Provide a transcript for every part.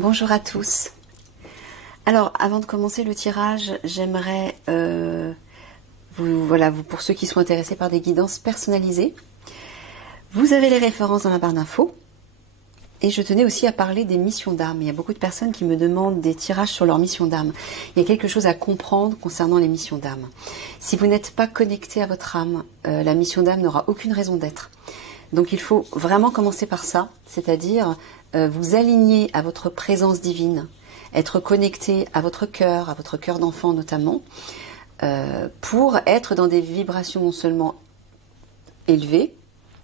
Bonjour à tous. Alors, avant de commencer le tirage, j'aimerais, pour ceux qui sont intéressés par des guidances personnalisées, vous avez les références dans la barre d'infos. Et je tenais aussi à parler des missions d'âme. Il y a beaucoup de personnes qui me demandent des tirages sur leur mission d'âme. Il y a quelque chose à comprendre concernant les missions d'âme. Si vous n'êtes pas connecté à votre âme, la mission d'âme n'aura aucune raison d'être. Donc il faut vraiment commencer par ça, c'est-à-dire vous aligner à votre présence divine, être connecté à votre cœur d'enfant notamment, pour être dans des vibrations non seulement élevées,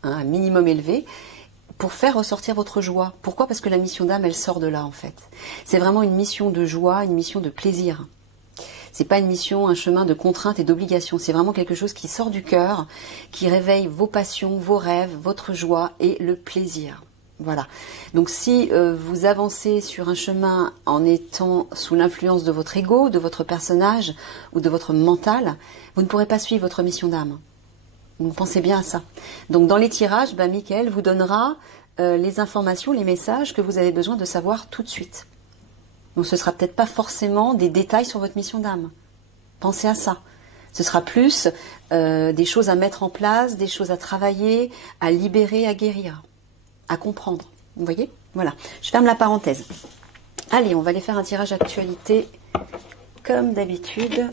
un minimum élevé, pour faire ressortir votre joie. Pourquoi? Parce que la mission d'âme, elle sort de là en fait. C'est vraiment une mission de joie, une mission de plaisir. C'est pas une mission, un chemin de contrainte et d'obligation. C'est vraiment quelque chose qui sort du cœur, qui réveille vos passions, vos rêves, votre joie et le plaisir. Voilà. Donc si vous avancez sur un chemin en étant sous l'influence de votre ego, de votre personnage ou de votre mental, vous ne pourrez pas suivre votre mission d'âme. Donc pensez bien à ça. Donc dans les tirages, Mickaël vous donnera les informations, les messages que vous avez besoin de savoir tout de suite. Donc ce ne sera peut-être pas forcément des détails sur votre mission d'âme. Pensez à ça. Ce sera plus des choses à mettre en place, des choses à travailler, à libérer, à guérir, à comprendre. Vous voyez? Voilà. Je ferme la parenthèse. Allez, on va aller faire un tirage actualité comme d'habitude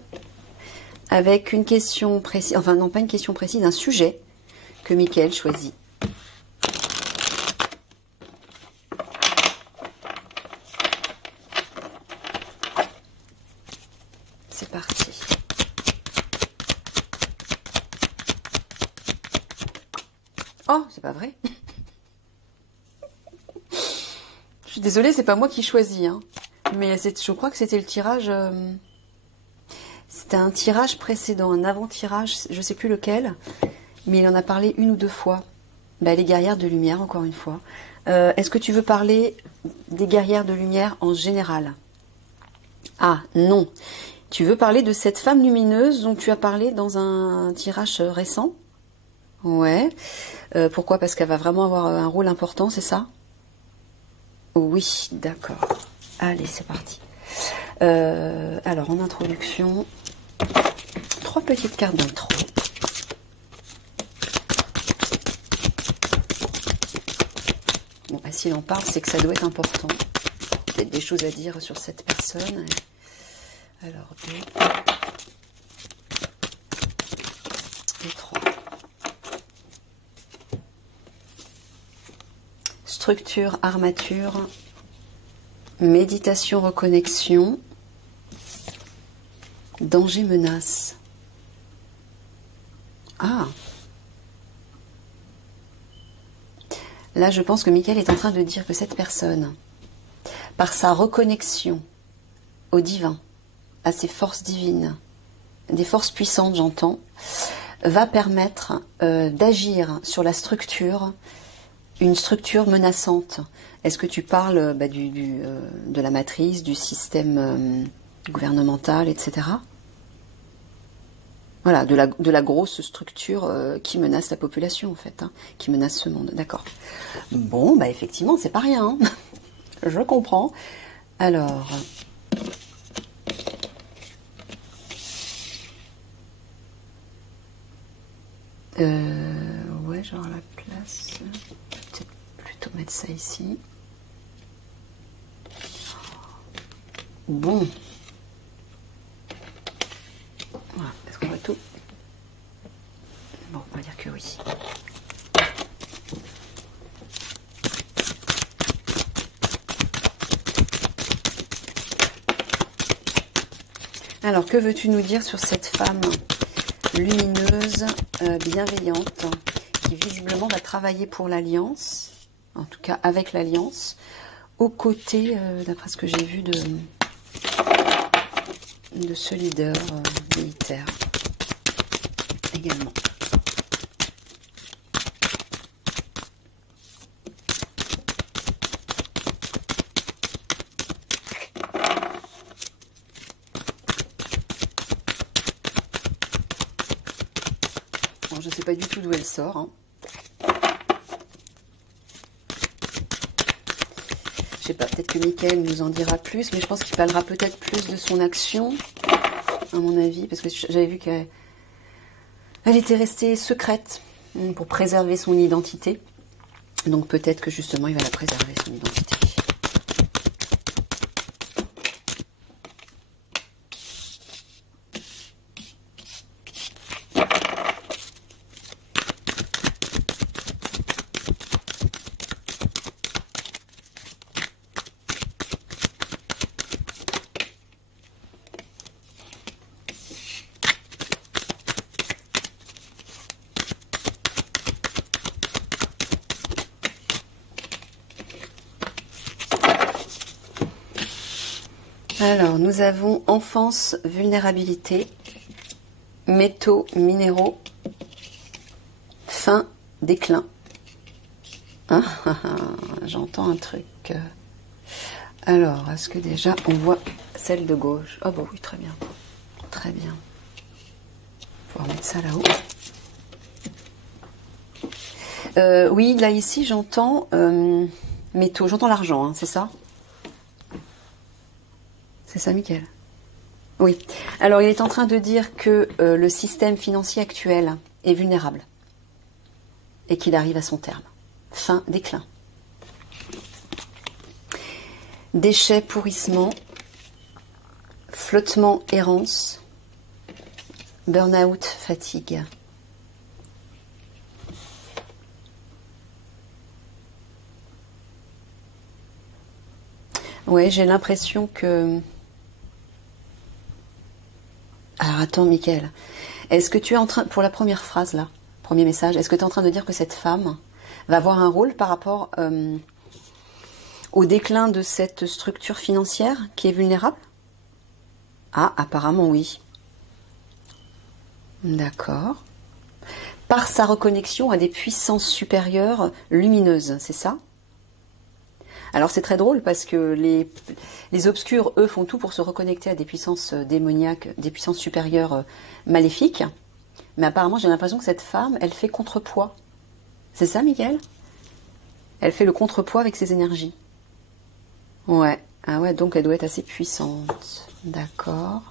avec une question précise, enfin non pas une question précise, un sujet que Mickaël choisit. C'est parti. Oh, c'est pas vrai. Je suis désolée, c'est pas moi qui choisis, hein. Mais je crois que c'était le tirage. C'était un tirage précédent, un avant-tirage, je sais plus lequel, mais il en a parlé une ou deux fois. Les guerrières de lumière, encore une fois. Est-ce que tu veux parler des guerrières de lumière en général? Ah, non. Tu veux parler de cette femme lumineuse dont tu as parlé dans un tirage récent? Ouais. Pourquoi? Parce qu'elle va vraiment avoir un rôle important, c'est ça? Oui, d'accord. Allez, c'est parti. Alors, en introduction, 3 petites cartes d'intro. Bon, s'il en parle, c'est que ça doit être important. Peut-être des choses à dire sur cette personne. Alors, 2 et 3. Structure, armature, méditation, reconnexion, danger, menace. Ah! Là, je pense que Mickaël est en train de dire que cette personne, par sa reconnexion au divin, à ses forces divines, des forces puissantes, j'entends, va permettre d'agir sur la structure, une structure menaçante. Est-ce que tu parles de la matrice, du système gouvernemental, etc. Voilà, de la grosse structure qui menace la population, en fait, hein, qui menace ce monde. D'accord. Bon, effectivement, c'est pas rien. Hein. Je comprends. Alors... ouais, genre la place... Peut-être plutôt mettre ça ici. Bon. Voilà, est-ce qu'on voit tout? Bon, on va dire que oui. Alors, que veux-tu nous dire sur cette femme lumineuse, bienveillante, qui visiblement va travailler pour l'Alliance, en tout cas avec l'Alliance, aux côtés, d'après ce que j'ai vu, de ce leader militaire également. Bon, je ne sais pas du tout d'où elle sort. Hein. sais pas, peut-être que Mickaël nous en dira plus, mais je pense qu'il parlera peut-être plus de son action, à mon avis, parce que j'avais vu qu'elle était restée secrète pour préserver son identité. Donc peut-être que justement il va la préserver, son identité. Alors, nous avons enfance, vulnérabilité, métaux, minéraux, fin, déclin. J'entends un truc. Alors, est-ce que déjà on voit celle de gauche? Oh bah oui, très bien. Très bien. On va remettre ça là-haut. Oui, là ici j'entends métaux, j'entends l'argent, hein, c'est ça? C'est ça, Mickaël? Oui. Alors, il est en train de dire que le système financier actuel est vulnérable et qu'il arrive à son terme. Fin, déclin. Déchets, pourrissement, flottement, errance, burn-out, fatigue. Ouais, j'ai l'impression que... Alors attends, Mickaël, est-ce que tu es en train, pour la première phrase là, premier message, est-ce que tu es en train de dire que cette femme va avoir un rôle par rapport au déclin de cette structure financière qui est vulnérable? Ah, apparemment oui. D'accord. Par sa reconnexion à des puissances supérieures lumineuses, c'est ça? Alors c'est très drôle parce que les obscurs, eux, font tout pour se reconnecter à des puissances démoniaques, des puissances supérieures maléfiques. Mais apparemment, j'ai l'impression que cette femme, elle fait contrepoids. C'est ça, Mickaël? Elle fait le contrepoids avec ses énergies. Ouais. Ah ouais, donc elle doit être assez puissante. D'accord.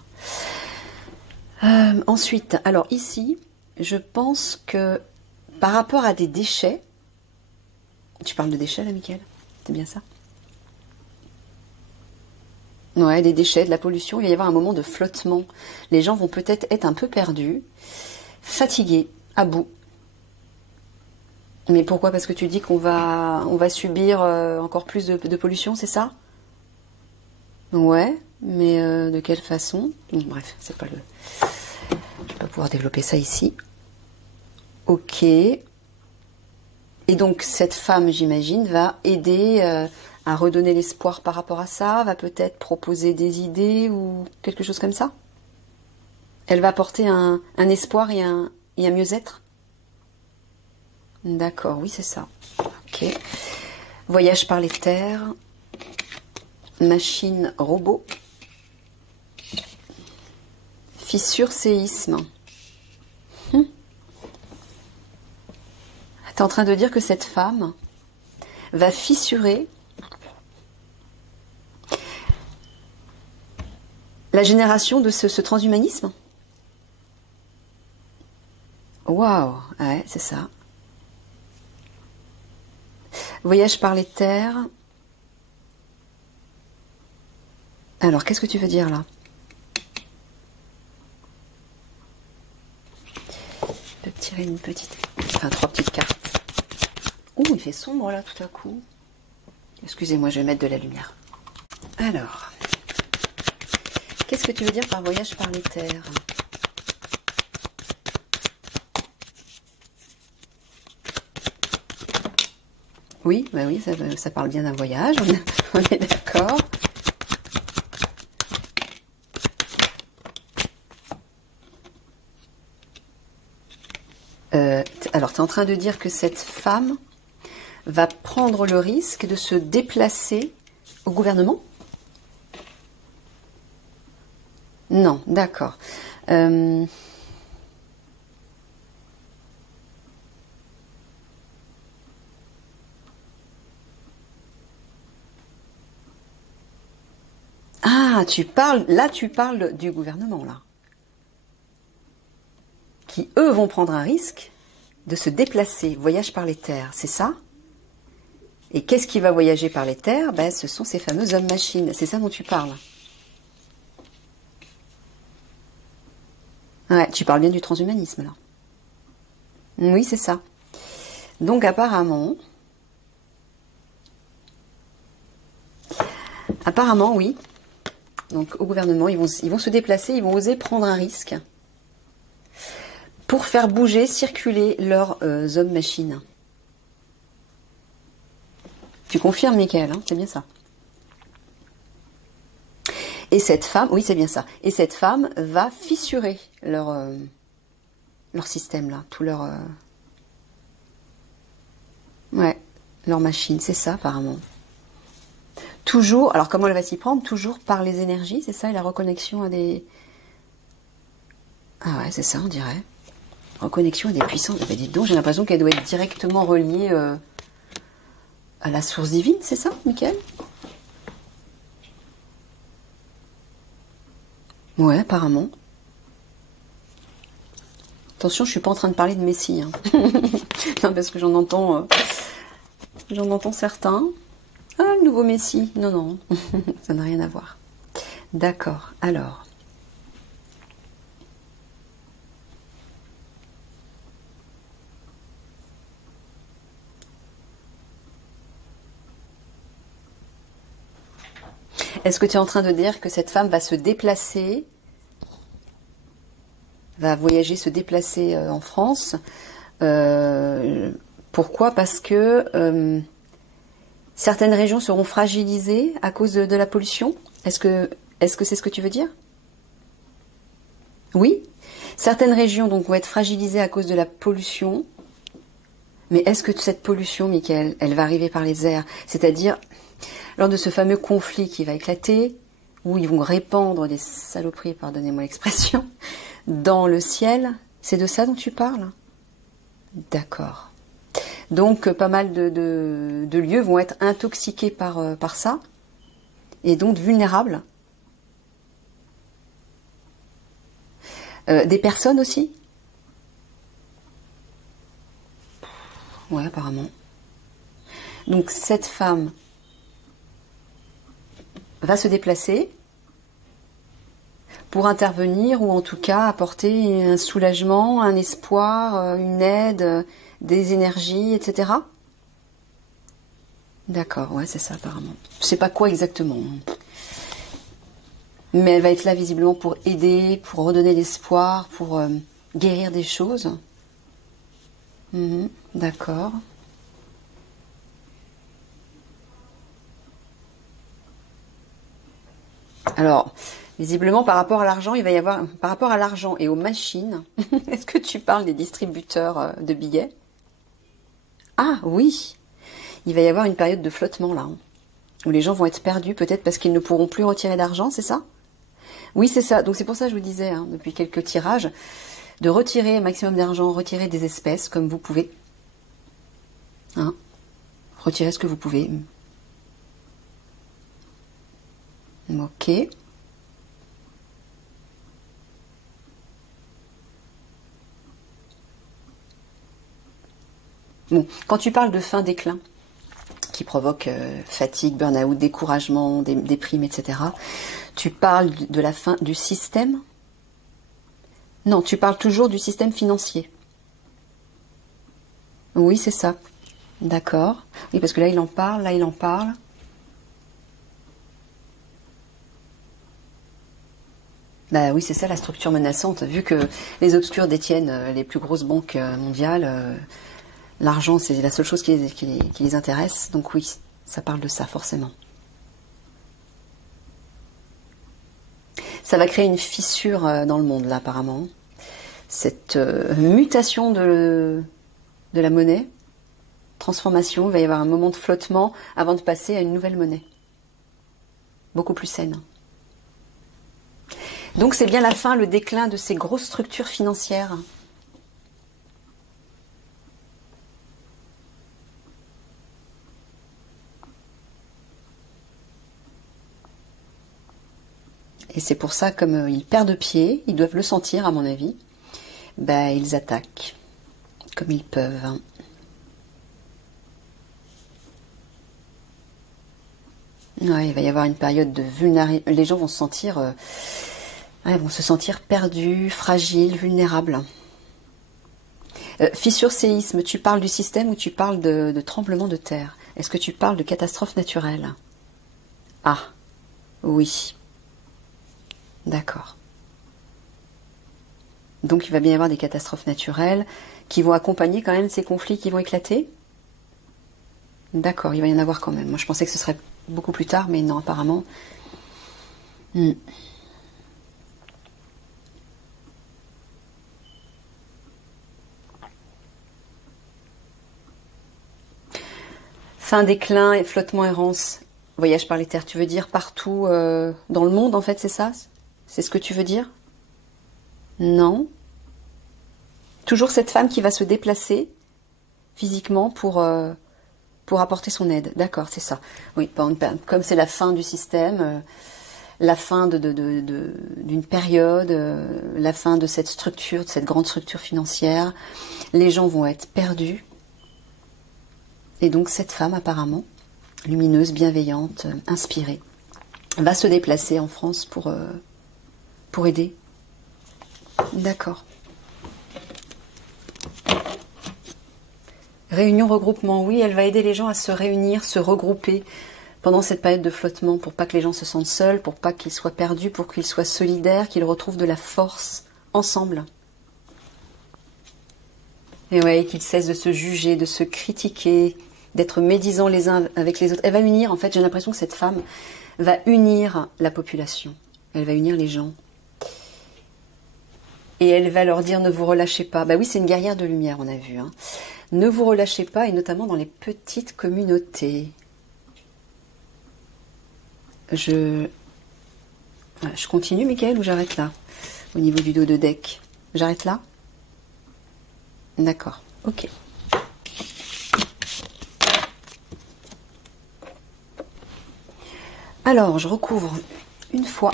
Ensuite, alors ici, je pense que par rapport à des déchets, tu parles de déchets là, Mickaël? C'est bien ça? Ouais, des déchets, de la pollution, il va y avoir un moment de flottement. Les gens vont peut-être être un peu perdus, fatigués, à bout. Mais pourquoi? Parce que tu dis qu'on va subir encore plus de pollution, c'est ça? Ouais, mais de quelle façon? Bref, c'est pas le... Je vais pas pouvoir développer ça ici. Ok. Et donc cette femme, j'imagine, va aider à redonner l'espoir par rapport à ça, va peut-être proposer des idées ou quelque chose comme ça? Elle va apporter un espoir et un mieux-être? D'accord, oui, c'est ça. Ok. Voyage par les terres. Machine, robot. Fissure, séisme. Tu es en train de dire que cette femme va fissurer la génération de ce transhumanisme? Waouh, ouais, c'est ça. Voyage par les terres. Alors, qu'est-ce que tu veux dire là? Je peux tirer une petite... Enfin, 3 petites cartes. Ouh, il fait sombre là tout à coup. Excusez-moi, je vais mettre de la lumière. Alors, qu'est-ce que tu veux dire par voyage par les terres? Oui, bah oui, ça parle bien d'un voyage, on est d'accord. Alors, tu es en train de dire que cette femme va prendre le risque de se déplacer au gouvernement? Non, d'accord. Ah, tu parles du gouvernement, là. Qui, eux, vont prendre un risque de se déplacer, voyage par les terres, c'est ça? Et qu'est-ce qui va voyager par les terres? Ben, ce sont ces fameux hommes-machines, c'est ça dont tu parles. Ouais, tu parles bien du transhumanisme, là. Oui, c'est ça. Donc, apparemment, oui. Donc, au gouvernement, ils vont se déplacer, ils vont oser prendre un risque pour faire bouger, circuler leurs hommes-machines. Tu confirmes, Michael, hein, c'est bien ça. Et cette femme, oui, c'est bien ça. Et cette femme va fissurer leur système, là, tout leur... Ouais, leur machine, c'est ça, apparemment. Toujours, alors comment elle va s'y prendre? Toujours par les énergies, c'est ça, et la reconnexion à des... Ah ouais, c'est ça, on dirait. Reconnexion à des puissances. Eh ben, dis donc, j'ai l'impression qu'elle doit être directement reliée à la source divine, c'est ça, Michael? Ouais, apparemment. Attention, je suis pas en train de parler de Messie. Hein. Non, parce que j'en entends certains. Ah, le nouveau Messie. Non, non, ça n'a rien à voir. D'accord, alors. Est-ce que tu es en train de dire que cette femme va se déplacer, va voyager, se déplacer en France? Pourquoi? Parce que certaines régions seront fragilisées à cause de la pollution. Est-ce que c'est ce que tu veux dire? Oui. Certaines régions donc vont être fragilisées à cause de la pollution. Mais est-ce que cette pollution, Michael, elle va arriver par les airs? C'est-à-dire, lors de ce fameux conflit qui va éclater, où ils vont répandre des saloperies, pardonnez-moi l'expression, dans le ciel, c'est de ça dont tu parles? D'accord. Donc, pas mal de lieux vont être intoxiqués par ça, et donc vulnérables. Des personnes aussi? Ouais, apparemment. Donc, cette femme va se déplacer pour intervenir ou en tout cas apporter un soulagement, un espoir, une aide, des énergies, etc. D'accord, ouais, c'est ça apparemment. Je sais pas quoi exactement. Mais elle va être là visiblement pour aider, pour redonner l'espoir, pour guérir des choses. D'accord. Alors, visiblement, par rapport à l'argent, il va y avoir, par rapport à l'argent et aux machines, est-ce que tu parles des distributeurs de billets? Ah oui, il va y avoir une période de flottement là, hein, où les gens vont être perdus peut-être parce qu'ils ne pourront plus retirer d'argent, c'est ça? Oui, c'est ça. Donc c'est pour ça que je vous disais, hein, depuis quelques tirages, de retirer un maximum d'argent, retirer des espèces comme vous pouvez. Hein, retirez ce que vous pouvez. Ok. Bon, quand tu parles de fin déclin, qui provoque fatigue, burn-out, découragement, déprime, etc., tu parles de la fin du système? Non, tu parles toujours du système financier. Oui, c'est ça. D'accord. Oui, parce que là, il en parle, là, il en parle. Bah oui, c'est ça la structure menaçante. Vu que les obscurs détiennent les plus grosses banques mondiales, l'argent, c'est la seule chose qui les intéresse. Donc oui, ça parle de ça, forcément. Ça va créer une fissure dans le monde, là, apparemment. Cette mutation de la monnaie, transformation, il va y avoir un moment de flottement avant de passer à une nouvelle monnaie. Beaucoup plus saine. Donc c'est bien la fin, le déclin de ces grosses structures financières. Et c'est pour ça, comme ils perdent pied, ils doivent le sentir, à mon avis, ben, ils attaquent comme ils peuvent. Hein. Ouais, il va y avoir une période de vulnérabilité. Les gens vont se sentir, vont se sentir perdus, fragiles, vulnérables. Fissure, séisme, tu parles du système ou tu parles de tremblement de terre? Est-ce que tu parles de catastrophe naturelle? Ah, oui. D'accord. Donc il va bien y avoir des catastrophes naturelles qui vont accompagner quand même ces conflits qui vont éclater? D'accord, il va y en avoir quand même. Moi je pensais que ce serait beaucoup plus tard, mais non, apparemment. Fin, déclin et flottement, errance. Voyage par les terres, tu veux dire partout dans le monde, en fait, c'est ça? C'est ce que tu veux dire? Non. Toujours cette femme qui va se déplacer physiquement pour apporter son aide. D'accord, c'est ça. Oui, comme c'est la fin du système, la fin d'une période, la fin de cette structure, de cette grande structure financière, les gens vont être perdus. Et donc cette femme, apparemment, lumineuse, bienveillante, inspirée, va se déplacer en France pour aider. D'accord. Réunion, regroupement, oui, elle va aider les gens à se réunir, se regrouper pendant cette période de flottement pour pas que les gens se sentent seuls, pour pas qu'ils soient perdus, pour qu'ils soient solidaires, qu'ils retrouvent de la force ensemble. Et ouais, qu'ils cessent de se juger, de se critiquer, d'être médisants les uns avec les autres. Elle va unir, en fait, j'ai l'impression que cette femme va unir la population. Elle va unir les gens. Et elle va leur dire, ne vous relâchez pas. Bah oui, c'est une guerrière de lumière, on a vu. Hein. Ne vous relâchez pas, et notamment dans les petites communautés. Je continue, Michael, ou j'arrête là? Au niveau du dos de deck. J'arrête là? D'accord, ok. Alors, je recouvre une fois.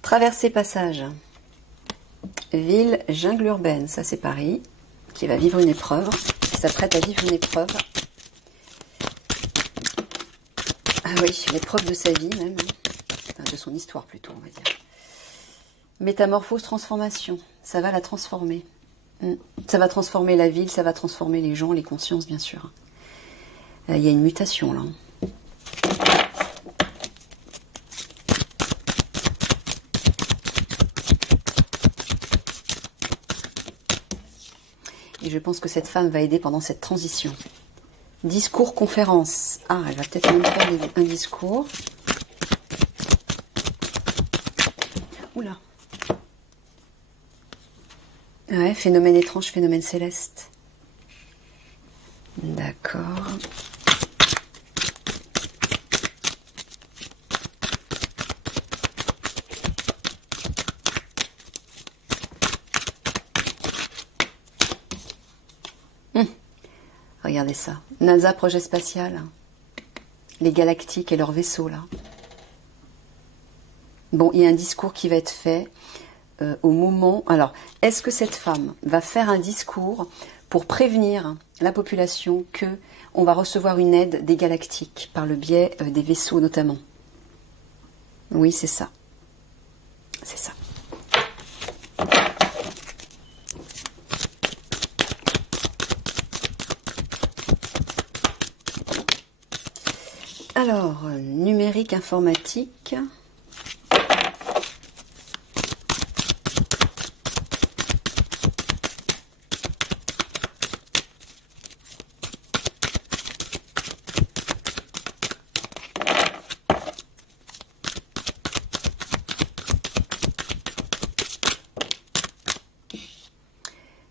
Traversée passage. Ville, jungle urbaine, ça c'est Paris, qui va vivre une épreuve, qui s'apprête à vivre une épreuve. Ah oui, l'épreuve de sa vie même, enfin, de son histoire plutôt, on va dire. Métamorphose, transformation, ça va la transformer. Ça va transformer la ville, ça va transformer les gens, les consciences bien sûr. Il y a une mutation là. Et je pense que cette femme va aider pendant cette transition. Discours, conférence. Ah, elle va peut-être même faire un discours. Oula. Ouais, phénomène étrange, phénomène céleste. D'accord. Regardez ça. NASA, projet spatial. Les galactiques et leurs vaisseaux, là. Bon, il y a un discours qui va être fait au moment... Alors, est-ce que cette femme va faire un discours pour prévenir la population que on va recevoir une aide des galactiques par le biais des vaisseaux, notamment? Oui, c'est ça. C'est ça. Alors, numérique, informatique.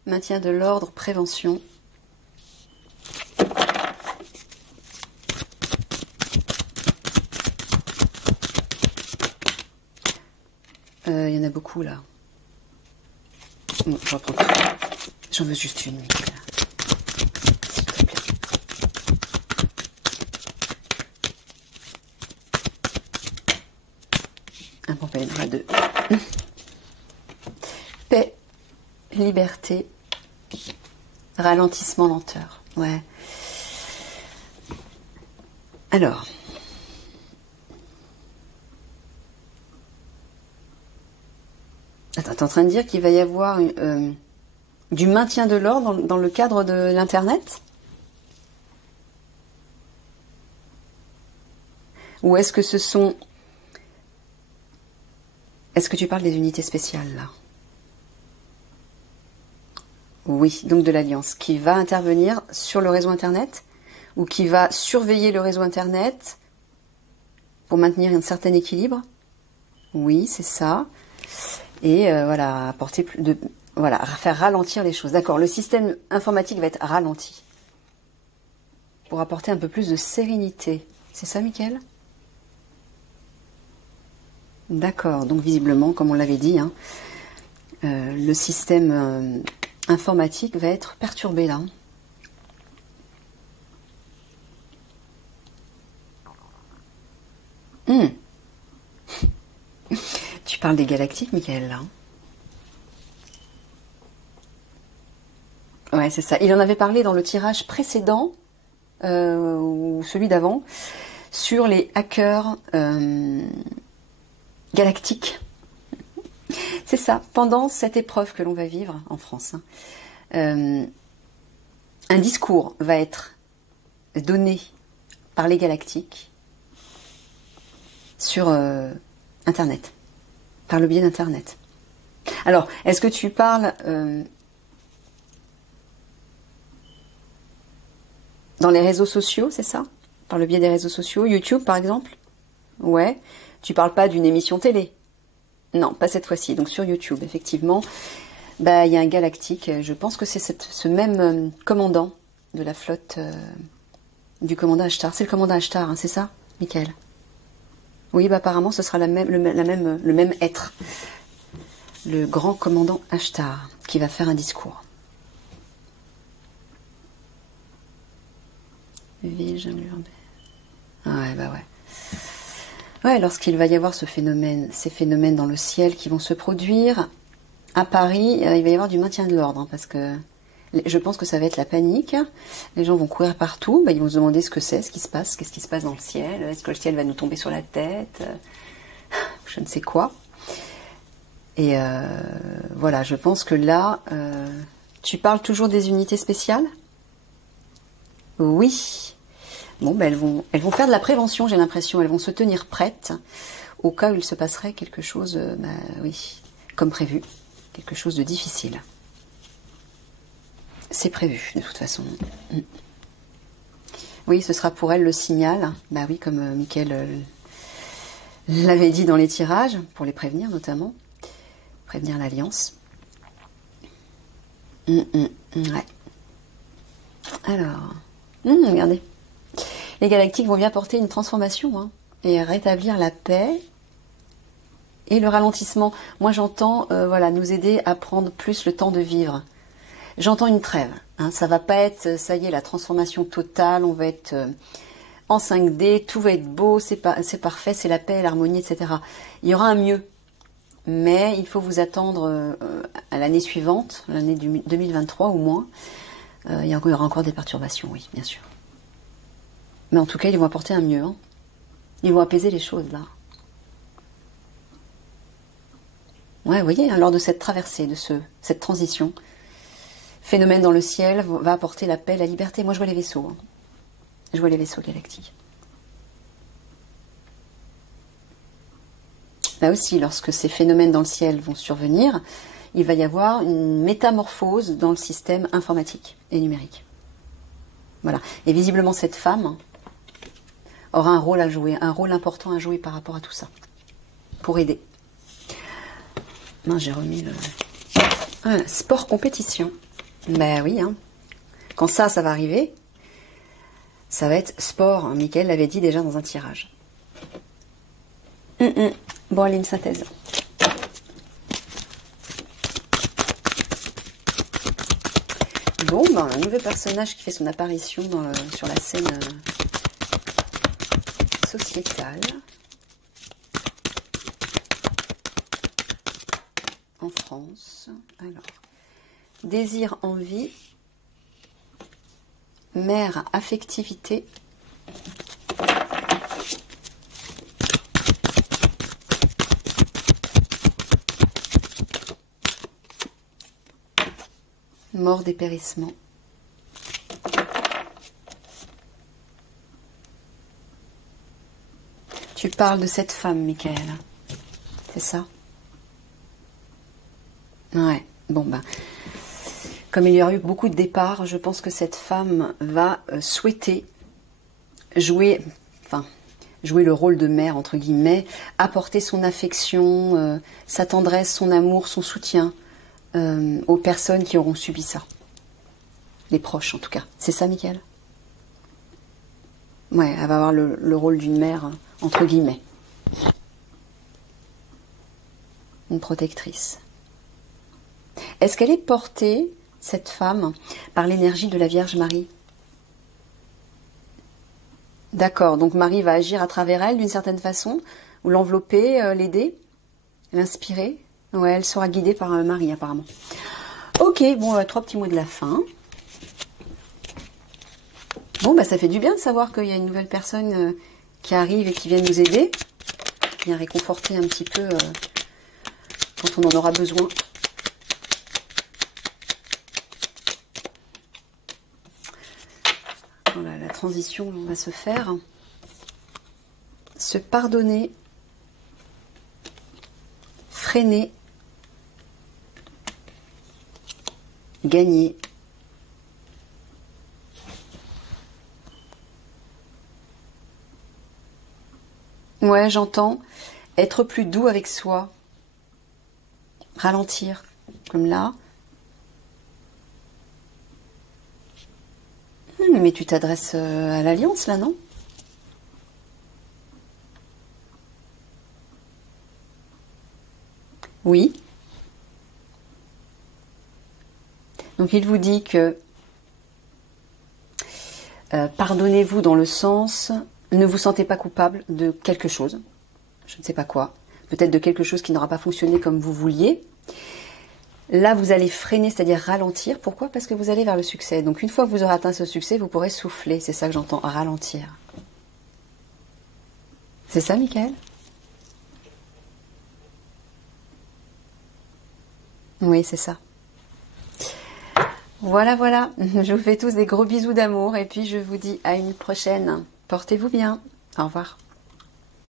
Maintien de l'ordre, prévention. Il y en a beaucoup là. Bon, je reprends tout. J'en veux juste une, s'il te plaît. il y en aura deux. Paix, liberté, ralentissement, lenteur. Ouais. Alors. Attends, t'es en train de dire qu'il va y avoir du maintien de l'ordre dans le cadre de l'Internet? Ou est-ce que ce sont... Est-ce que tu parles des unités spéciales, là? Oui, donc de l'Alliance, qui va intervenir sur le réseau Internet, ou qui va surveiller le réseau Internet pour maintenir un certain équilibre? Oui, c'est ça. Et voilà, apporter plus de... Voilà, faire ralentir les choses. D'accord, le système informatique va être ralenti. Pour apporter un peu plus de sérénité. C'est ça, Mickaël? D'accord, donc visiblement, comme on l'avait dit, hein, le système informatique va être perturbé là. Tu parles des galactiques, Mickaël, là. Ouais, c'est ça. Il en avait parlé dans le tirage précédent, ou celui d'avant, sur les hackers galactiques. C'est ça, pendant cette épreuve que l'on va vivre en France, hein, un discours va être donné par les galactiques sur Internet, par le biais d'Internet. Alors, est-ce que tu parles dans les réseaux sociaux, c'est ça? Par le biais des réseaux sociaux, YouTube par exemple? Ouais. Tu parles pas d'une émission télé? Non, pas cette fois-ci. Donc sur YouTube, effectivement, bah il y a un galactique. Je pense que c'est ce même commandant de la flotte du commandant Ashtar. C'est le commandant Ashtar, hein, c'est ça, Mickaël? Oui, bah apparemment ce sera le même être, le grand commandant Ashtar, qui va faire un discours. Vision urbaine. Ouais, bah ouais. Ouais, lorsqu'il va y avoir ces phénomènes dans le ciel qui vont se produire, à Paris, il va y avoir du maintien de l'ordre, hein, parce que je pense que ça va être la panique. Les gens vont courir partout, bah, ils vont se demander ce que c'est, ce qui se passe, qu'est-ce qui se passe dans le ciel, est-ce que le ciel va nous tomber sur la tête, je ne sais quoi. Et voilà, je pense que là, tu parles toujours des unités spéciales? Oui. Bon, ben elles vont faire de la prévention, j'ai l'impression. Elles vont se tenir prêtes au cas où il se passerait quelque chose, oui, comme prévu. Quelque chose de difficile. C'est prévu, de toute façon. Oui, ce sera pour elles le signal. Bah oui, comme Mickaël l'avait dit dans les tirages, pour les prévenir notamment. Prévenir l'Alliance. Ouais. Alors, regardez. Les galactiques vont bien porter une transformation, hein, et rétablir la paix et le ralentissement. Moi, j'entends voilà, nous aider à prendre plus le temps de vivre. J'entends une trêve. Hein, ça va pas être, ça y est, la transformation totale, on va être en 5D, tout va être beau, c'est parfait, c'est la paix, l'harmonie, etc. Il y aura un mieux. Mais il faut vous attendre à l'année suivante, l'année 2023 au moins. Il y aura encore des perturbations, oui, bien sûr. Mais en tout cas, ils vont apporter un mieux. Hein. Ils vont apaiser les choses, là. Ouais, vous voyez, hein, lors de cette traversée, de cette transition, phénomène dans le ciel va apporter la paix, la liberté. Moi, je vois les vaisseaux. Hein. Je vois les vaisseaux galactiques. Là aussi, lorsque ces phénomènes dans le ciel vont survenir, il va y avoir une métamorphose dans le système informatique et numérique. Voilà. Et visiblement, cette femme aura un rôle à jouer, un rôle important à jouer par rapport à tout ça, pour aider. Non, j'ai remis le... Ah, sport compétition. Ben oui, hein. Quand ça va arriver, ça va être sport. Hein. Mickaël l'avait dit déjà dans un tirage. Bon, allez, une synthèse. Bon, ben, un nouveau personnage qui fait son apparition sur la scène sociétale. en France. Alors, désir, envie, mère, affectivité, mort, dépérissement. Tu parles de cette femme, Michael. C'est ça? Ouais, bon ben, comme il y aura eu beaucoup de départs, je pense que cette femme va souhaiter jouer le rôle de mère, entre guillemets, apporter son affection, sa tendresse, son amour, son soutien aux personnes qui auront subi ça. Les proches, en tout cas. C'est ça, Michael? Ouais, elle va avoir le rôle d'une mère, entre guillemets. Une protectrice. Est-ce qu'elle est portée, cette femme, par l'énergie de la Vierge Marie? D'accord, donc Marie va agir à travers elle d'une certaine façon, ou l'envelopper, l'aider, l'inspirer. Ouais, elle sera guidée par Marie apparemment. Ok, bon, 3 petits mots de la fin. Bon, bah ça fait du bien de savoir qu'il y a une nouvelle personne qui arrive et qui vient nous aider. Vient réconforter un petit peu quand on en aura besoin. Voilà, la transition va se faire. Se pardonner. Freiner. Gagner. Ouais, j'entends. Être plus doux avec soi. Ralentir, comme là. Mais tu t'adresses à l'Alliance, là, non? Oui. Donc il vous dit que pardonnez-vous dans le sens, ne vous sentez pas coupable de quelque chose, je ne sais pas quoi, peut-être de quelque chose qui n'aura pas fonctionné comme vous vouliez. Là, vous allez freiner, c'est-à-dire ralentir. Pourquoi? Parce que vous allez vers le succès. Donc une fois que vous aurez atteint ce succès, vous pourrez souffler. C'est ça que j'entends, ralentir. C'est ça, Michael? Oui, c'est ça. Voilà, voilà. Je vous fais tous des gros bisous d'amour et puis je vous dis à une prochaine. Portez-vous bien. Au revoir.